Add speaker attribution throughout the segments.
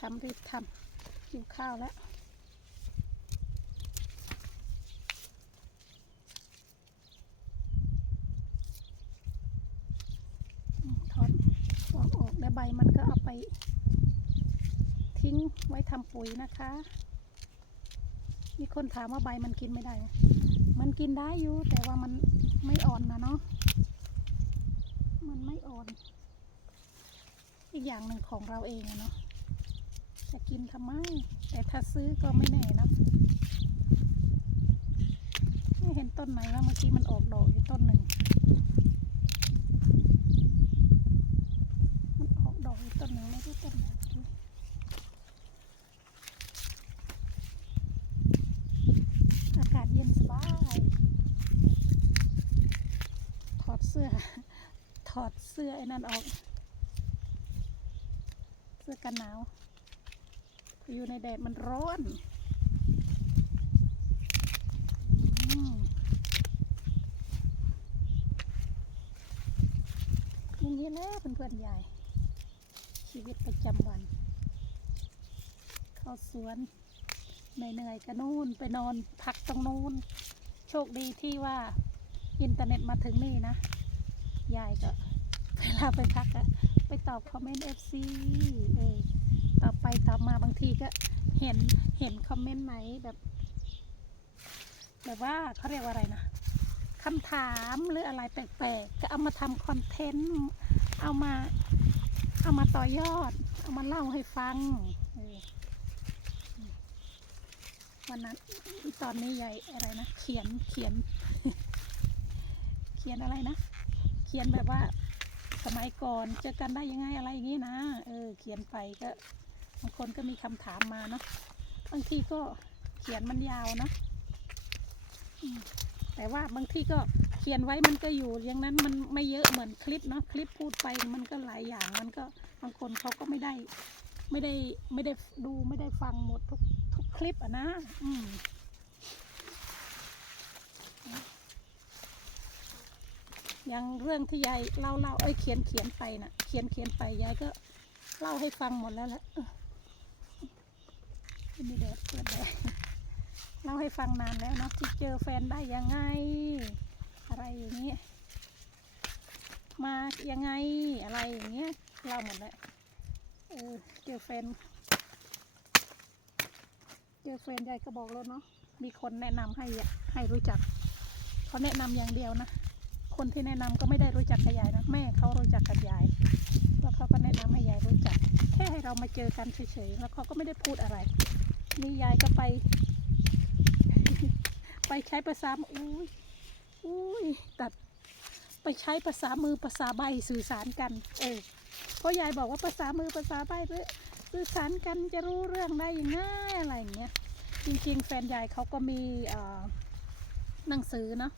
Speaker 1: ทำรีบทำหิวข้าวแล้วถอนปอกออกแล้วใบมันก็เอาไป ทิ้งไว้ทำปุ๋ยนะคะ มีคนถามว่าใบมันกินไม่ได้มมันกินได้อยู่ แต่ว่ามันไม่อ่อนนะเนาะ มันไม่อ่อน อีกอย่างหนึ่งของเราเองอะเนาะ จะกินทำไม แต่ถ้าซื้อก็ไม่แน่นะไม่เห็นต้นไหนว่าเมื่อกี้มันออกดอกอยู่ต้นหนึ่ง มันออกดอกอยู่ต้นหนึ่งไม่รู้ต้นไหนอากาศเย็นสบาย ถอดเสื้อ ถอดเสื้อไอ้นั่นออก เสื้อกันหนาว อยู่ในแดดมันร้อนอย่างนี้แหละเพื่อนๆใหญ่ ชีวิตประจำวัน เข้าสวนเหนื่อยๆก็นู่นไปนอนพักตรงนู้น โชคดีที่ว่าอินเทอร์เน็ตมาถึงนี่นะ ยายก็ เวลาไปพักอะไปตอบคอมเมนต์เอฟซีเออ ตอบไปตอมาบางทีก็เห็นเห็นคอมเมนต์ไหนแบบแบบว่าเขาเรียกว่าอะไรนะคำถามหรืออะไรแปลกๆก็เอามาทำคอนเทนต์เอามาเอามาต่อยอด เอามาเล่าให้ฟังวันนั้นตอนนี้ยายอะไรนะเขียนเขียน เขียนอะไรนะ เขียนแบบว่าสมัยก่อนเจอกันได้ยังไงอะไรอย่างนี้นะ เออ เขียนไปก็ บางคนก็มีคำถามมาเนาะบางทีก็เขียนมันยาวนะแต่ว่าบางทีก็เขียนไว้มันก็อยู่อย่างนั้นมันไม่เยอะเหมือนคลิปเนาะคลิปพูดไปมันก็หลายอย่างมันก็บางคนเขาก็ไม่ได้ไม่ได้ไม่ได้ดูไม่ได้ฟังหมดทุกทุกคลิปอะนะ อืมอย่างเรื่องที่ยายเล่าเล่าเอ้ยเขียนเขียนไปน่ะ เขียนเขียนไปยายก็เล่าให้ฟังหมดแล้วแหละ มีแดดเปิดแดดเล่าให้ฟังนานแล้วเนาะที่เจอแฟนได้ยังไง อะไรอย่างเงี้ยมายังไงอะไรอย่างเงี้ยเล่าหมดแล้วเออเจอแฟน เจอแฟนยายก็บอกแล้วเนาะมีคนแนะนำให้ให้รู้จักเขาแนะนำอย่างเดียวนะ คนที่แนะนำก็ไม่ได้รู้จักกับยายนะแม่เขารู้จักกับยายแล้วเขาก็แนะนำให้ยายรู้จัก แค่ให้เรามาเจอกันเฉยๆแล้วเขาก็ไม่ได้พูดอะไร นี่ยายก็ไป ไปใช้ภาษาอุ้ยอุ้ยตัดไปใช้ภาษามือภาษาใบสื่อสารกัน เออเพราะยายบอกว่าภาษามือภาษาใบสื่อสารกันจะรู้เรื่องได้ยังไงอะไรอย่างเงี้ยจริงๆ แฟนยายเขาก็มีหนังสือเนาะ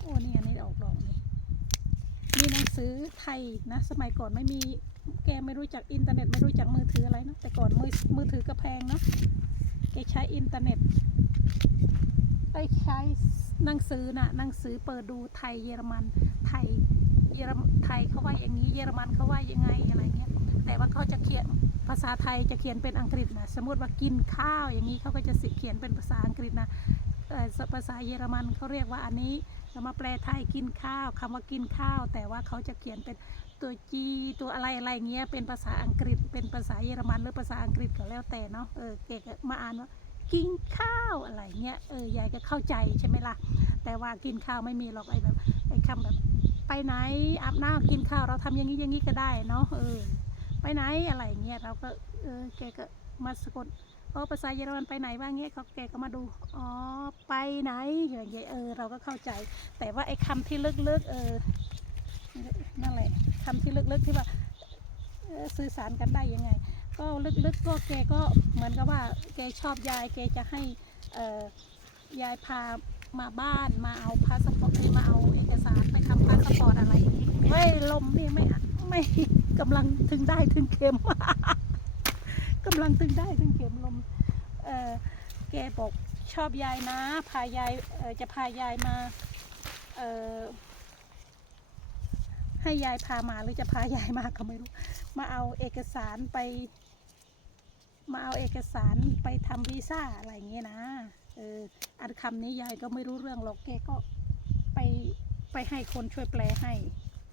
Speaker 1: โอ้นี่อันนี้ออกดอกนี่มีหนังสือไทยนะ สมัยก่อนไม่มีแกไม่รู้จักอินเทอร์เน็ตไม่รู้จักมือถืออะไรเนะแต่ก่อนมือมือถือก็แพงเนาะแกใช้อินเทอร์เน็ตไปใช้หนังสือน่ะหนังสือเปิดดูไทยเยอรมันไทยเยอรมไทยเขาว่าอย่างนี้เยอรมันเขาว่ายังไงอะไรเงี้ยแต่ว่าเขาจะเขียนภาษาไทยจะเขียนเป็นอังกฤษนะสมมติว่ากินข้าวอย่างนี้เขาก็จะเขียนเป็นภาษาอังกฤษนะภาษาเยอรมันเขาเรียกว่าอันนี้ามาแปลไทยกินข้าวคำว่ากินข้าว แต่ว่าเขาจะเขียนเป็นตัวจีตัวอะไรอะไรเงี้ยเป็นภาษาอังกฤษ เป็นภาษาเยอรมันหรือภาษาอังกฤษก็แล้วแต่เนาะเออเก๋ก็มาอ่านว่ากินข้าวอะไรเงี้ยเออยายก็เข้าใจใช่ไหมล่ะ แต่ว่ากินข้าวไม่มีหรอกไอ้แบบไอ้คำแบบ ไปไหนอาบน้ำกินข้าวเราทำอย่างนี้อย่างนี้ก็ได้เนาะเออไปไหนอะไรเงี้ยเราก็เออแกก็มาสะกด ออภาษาเยอรมันไปไหนบ้างเงี้ยเขาแกก็มาดู อ๋อ ไปไหนอย่างเงี้ยเออ เราก็เข้าใจ แต่ว่าไอ้คำที่ลึกๆ เออ นั่นแหละคำที่ลึกๆที่ว่าสื่อสารกันได้ยังไง ก็ลึกๆก็แกก็เหมือนกับว่าแกชอบยายแกจะให้เออยายพามาบ้านมาเอาพาสปอร์ตมาเอาเอกสารไปทำพาสปอร์ตอะไรอย่างงี้ไม่ลมนี่ไม่ไม่กำลังถึงได้ถึงเข็ม กำลังตึงได้ตึงเข็มลมเออแกบอกชอบยายนะ พายายจะพายายมาเออให้ยายพามาหรือจะพายายมาก็ไม่รู้ มาเอาเอกสารไป มาเอาเอกสารไปทำวีซ่าอะไรอย่างเงี้ยนะเอออันคำนี้ยายก็ไม่รู้เรื่องหรอกแกก็ไปไปให้คนช่วยแปลให้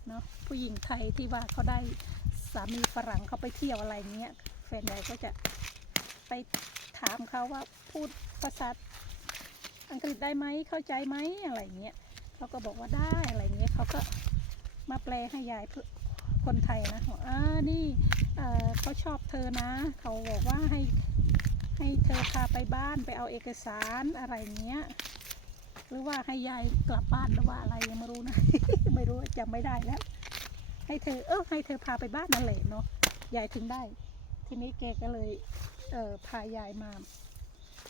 Speaker 1: เนาะผู้หญิงไทยที่ว่าเขาได้สามีฝรั่งเขาไปเที่ยวอะไรเงี้ย แฟนยายก็จะไปถามเขาว่าพูดภาษาอังกฤษได้ไหมเข้าใจไหมอะไรเงี้ยเขาก็บอกว่าได้อะไรเงี้ยเขาก็มาแปลให้ยายเพื่อคนไทยนะบอกอ่านี่เอ่อเขาชอบเธอนะ เขาบอกว่าให้ให้เธอพาไปบ้านไปเอาเอกสารอะไรเงี้ยหรือว่าให้ยายกลับบ้านหรือว่าอะไรยังไม่รู้นะ ไม่รู้จำไม่ได้แล้ว ให้เธอเออให้เธอพาไปบ้านนั่นแหละเนาะยายถึงได้ ทีนี้แกก็เลยเออพายายมา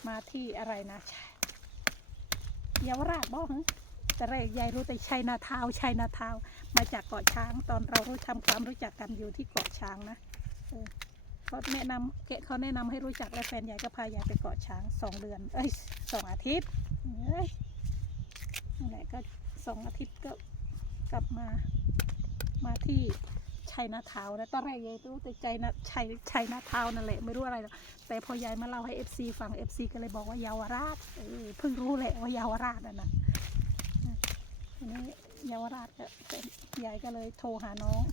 Speaker 1: มาที่อะไรนะเยาวราชบ้อกฮะแต่แรกยายรู้แต่ชัยนาทาวชัยนาทาวมาจากเกาะช้าง ตอนเรารู้ทำความรู้จักกันอยู่ที่เกาะช้างนะเออเขาแนะนำเกะเขาแนะนำให้รู้จักแล้วแฟนยายก็พายายไปเกาะช้างสองเดือน เอ้ยสองอาทิตย์เอ้ยนั่นแหละก็สองอาทิตย์ก็กลับมามาที่ ชัยนาทาวนะตอนแรกยายรู้แต่ใจนะชัยชัยนาทาวนั่นแหละไม่รู้อะไรหรอกแต่พอยายมาเล่าให้เอฟซีฟังเอฟซีก็เลยบอกว่าเยาวราชเออเพิ่งรู้แหละว่าเยาวราชน่ะนะทีนี้เยาวราชก็ยายก็เลยโทรหาน้อง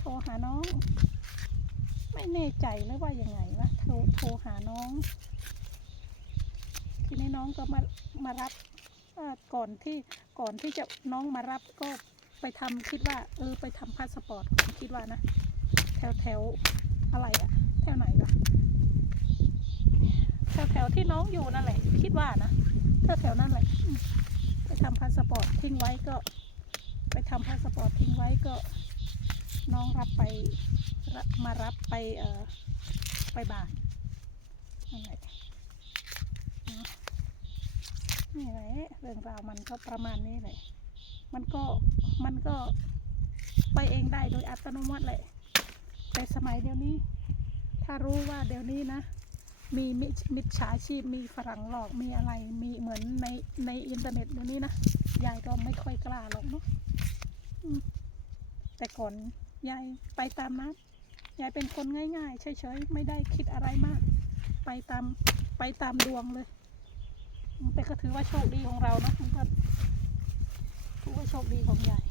Speaker 1: โทรหาน้อง ไม่แน่ใจเลยว่ายังไงวะโทรโทรหาน้อง ทีนี้น้องก็มามารับก่อนที่ก่อนที่จะน้องมารับก็ ไปทำคิดว่า เออ ไปทำพาสปอร์ตคิดว่านะ แถวแถวอะไรอะแถวไหนวะแถวแถวที่น้องอยู่นั่นแหละ คิดว่านะแถวแถวนั่นแหละไปทำพาสปอร์ตทิ้งไว้ก็ ไปทำพาสปอร์ตทิ้งไว้ก็ น้องรับไปรับมารับไปเอ่อไปบ้านนั่นแหละนาะนี่แหละเรื่องราวมันก็ประมาณนี้แหละมันก็ มันก็ไปเองได้โดยอัตโนมัติแหละแต่สมัยเดี๋ยวนี้ ถ้ารู้ว่าเดี๋ยวนี้นะ มีมิจมิจฉาชีพมีฝรั่งหลอกมีอะไรมีเหมือนในในอินเทอร์เน็ตเดี๋ยวนี้นะยายก็ไม่ค่อยกล้าหรอกเนาะแต่ก่อนยายไปตามนั้นยายเป็นคนง่ายๆเฉยๆไม่ได้คิดอะไรมาก ไปตามไปตามดวงเลย แต่ก็ถือว่าโชคดีของเรานะมันก็ ถือว่าโชคดีของยาย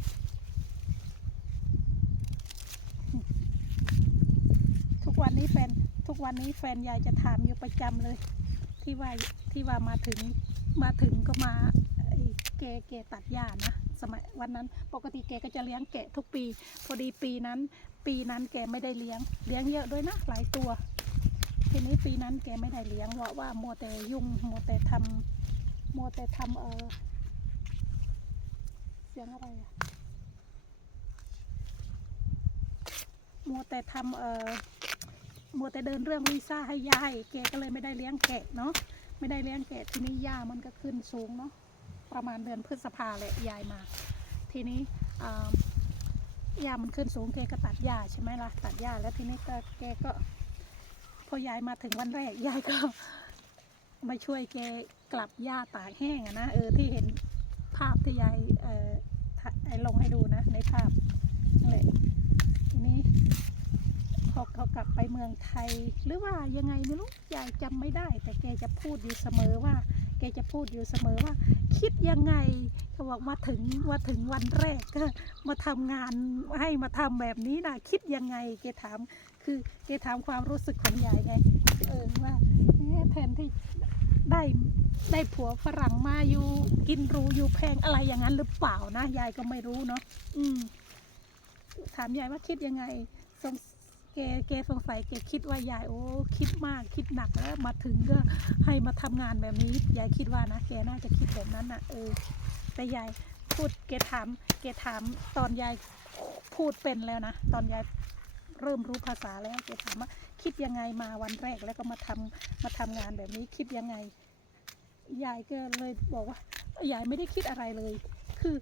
Speaker 1: ทุกวันนี้แฟนทุกวันนี้แฟนยายจะถามอยู่ประจำเลย ที่ว่าที่ว่ามาถึงมาถึงก็มาไอ้แกแกตัดหญ้านะสมัยวันนั้นปกติแกก็จะเลี้ยงแกะทุกปี พอดีปีนั้น ปีนั้นแกไม่ได้เลี้ยง เลี้ยงเยอะด้วยนะหลายตัว ทีนี้ปีนั้นแกไม่ได้เลี้ยงเพราะว่ามัวแต่ยุ่งมัวแต่ทำมัวแต่ทำเออ เสียงอะไรอะมัวแต่ทำเอ่อมัวแต่เดินเรื่องวีซ่าให้ยายแกก็เลยไม่ได้เลี้ยงแกะเนาะไม่ได้เลี้ยงแกะทีนี้หญ้ามันก็ขึ้นสูงเนาะประมาณเดือนพฤษภาแหละยายมา ทีนี้อ่าหญ้ามันขึ้นสูงแกก็ตัดหญ้าใช่ไหมล่ะตัดหญ้าแล้วทีนี้ก็แกก็พอยายมาถึงวันแรกยายก็มาช่วยแกกลับหญ้าตากแห้งอะนะเออที่เห็นาพที่ยายเอ่อไอลงให้ดูนะ ในภาพนั่นแหละทีนี้พอเขากลับไปเมืองไทย หรือว่ายังไงไม่รู้ยายจำไม่ได้ แต่แกจะพูดอยู่เสมอว่า แกจะพูดอยู่เสมอว่า คิดยังไงเขาบอกมาถึงมาถึงวันแรกก็มาทำงานให้มาทำแบบนี้นะคิดยังไงแกถามคือแกถามความรู้สึกของยายไงเออว่าเอ๊ะแทนที่ ได้ได้ผัวฝรั่งมาอยู่กินรูอยู่แพงอะไรอย่างนั้นหรือเปล่านะยายก็ไม่รู้เนาะอืม ถามยายว่าคิดยังไงสงแกแกสงสัยแกคิดว่ายายโอ้คิดมากคิดหนักแล้วมาถึงก็ให้มาทำงานแบบนี้ยายคิดว่านะแกน่าจะคิดแบบนั้นนะเออ แต่ยายพูดแกถามแกถามตอนยายพูดเป็นแล้วนะตอนยาย เริ่มรู้ภาษาแล้วแกถามว่าคิดยังไงมาวันแรกแล้วก็มาทำมาทำงานแบบนี้คิดยังไง ยายก็เลยบอกว่ายายไม่ได้คิดอะไรเลย คือ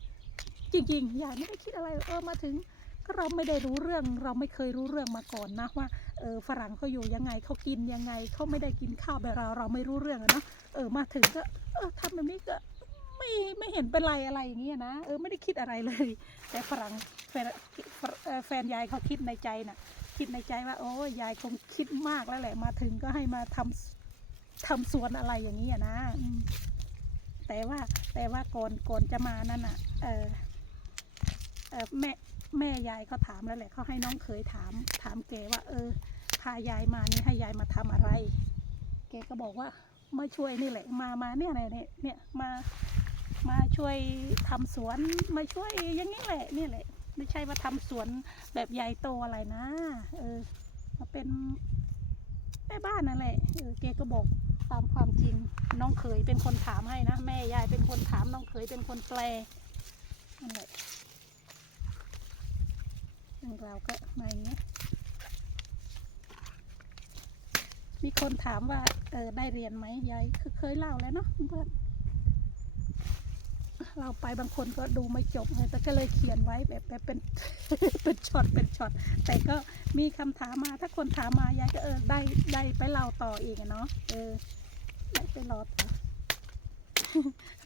Speaker 1: จริงๆยายไม่ได้คิดอะไรเออมาถึงก็เราไม่ได้รู้เรื่องเราไม่เคยรู้เรื่องมาก่อนนะว่าเออฝรั่งเขาอยู่ยังไงเขากินยังไงเขาไม่ได้กินข้าวแบบเราเราไม่รู้เรื่องนะเออมาถึงก็เออทำแบบนี้ก็ ไม่ไม่เห็นเป็นไรอะไรอย่างเงี้ยนะเออไม่ได้คิดอะไรเลย แต่ฝรั่งแฟนแฟนยายเขาคิดในใจน่ะ คิดในใจว่า โอ้ยยายคงคิดมากแล้วแหละมาถึงก็ให้มาทำทำสวนอะไรอย่างนี้อะนะแต่ว่าแต่ว่าก่อนก่อนจะมานั่นอะ เออเออแม่แม่ยายเขาถามแล้วแหละเขาให้น้องเคยถาม ถามแกว่า เออ พายายมานี่ให้ยายมาทำอะไร แกก็บอกว่ามาช่วยนี่แหละ มามาเนี่ยเนี่ยเนี่ยเนี่ยมา มาช่วยทำสวนมาช่วยอย่างนี้แหละนี่แหละ ไม่ใช่ว่าทำสวนแบบใหญ่โตอะไรนะเออมาเป็นแม่บ้านนั่นแหละเออแกก็บอกตามความจริงน้องเขยเป็นคนถามให้นะแม่ยายเป็นคนถามน้องเขยเป็นคนแปลนั่นแหละเราก็มาอย่างนี้มีคนถามว่าเออได้เรียนไหมยายคือเคยเล่าแล้วเนาะเพื่อน เราไปบางคนก็ดูไม่จบเลยแต่ก็เลยเขียนไว้แบบแบบเป็นเป็นช็อตเป็นช็อตแต่ก็มีคำถามมาถ้าคนถามมายายก็เออได้ได้ไปเล่าต่ออีกอะเนาะเออได้ไปรอต่อ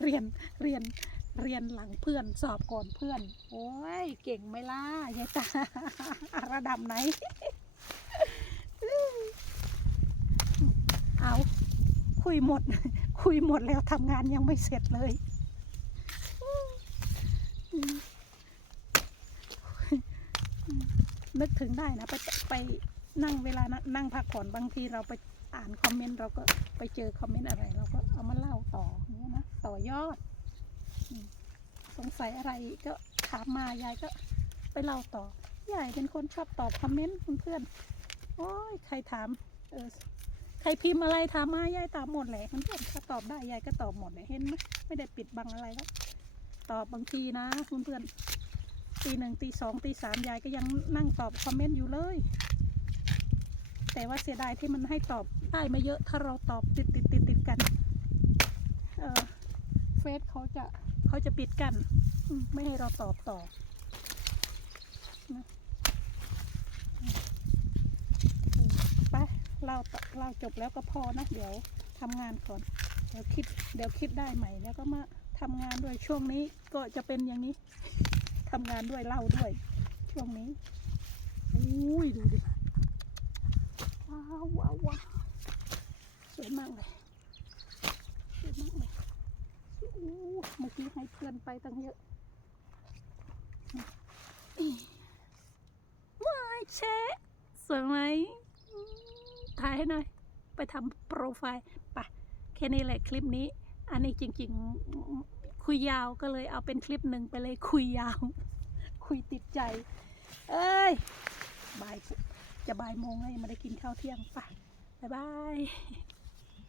Speaker 1: เรียนเรียนเรียนหลังเพื่อนสอบก่อนเพื่อน โอ้ยเก่งไหมล่ะยายตาระดับไหน เอาคุยหมด คุยหมดแล้วทำงานยังไม่เสร็จเลย นึกถึงได้นะ ไปไปนั่งเวลานะนั่งพักผ่อนบางทีเราไปอ่านคอมเมนต์เราก็ไปเจอคอมเมนต์อะไร เราก็เอามาเล่าต่ออย่างเงี้ยนะต่อยอด สงสัยอะไรก็ถามมายายก็ไปเล่าต่อยายเป็นคนชอบตอบคอมเมนต์เพื่อนๆโอ้ยใครถามเออใครพิมพ์อะไรถามมายายตอบหมดแหละเพื่อนๆถ้าตอบได้ยายก็ตอบหมดเลยเห็นไหมไม่ได้ปิดบังอะไรแล้ว ตอบบางทีนะเพื่อนๆตีหนึ่งตีสองตีสามยายก็ยังนั่งตอบคอมเมนต์อยู่เลย แต่ว่าเสียดายที่มันให้ตอบได้ไม่เยอะถ้าเราตอบติดติดติดติดกัน เออเฟซเขาจะเขาจะปิดกัน ไม่ให้เราตอบต่อนะอืมอืมไปเราเราจบแล้วก็พอนะ เดี๋ยวทำงานก่อน เดี๋ยวคิด เดี๋ยวคิดได้ใหม่แล้วก็มา ทำงานด้วยช่วงนี้ก็จะเป็นอย่างนี้ทำงานด้วยเล่าด้วย ช่วงนี้อุ้ยดูดิว้าวว้าวว้าวสวยมากเลยสวยมากเลยอู้เมื่อกี้ให้เพื่อนไปตั้งเยอะว้ายเชะสวยไหมถ่ายให้หน่อย ไปทำโปรไฟล์ไปแค่นี้แหละคลิปนี้ อันนี้จริง ๆ คุยยาวก็เลยเอาเป็นคลิปหนึ่งไปเลยคุยยาว คุยติดใจ เอ้ยบ่ายจะบ่ายโมงเล้วยังไม่ได้กินข้าวเที่ยงไปบ๊ายบาย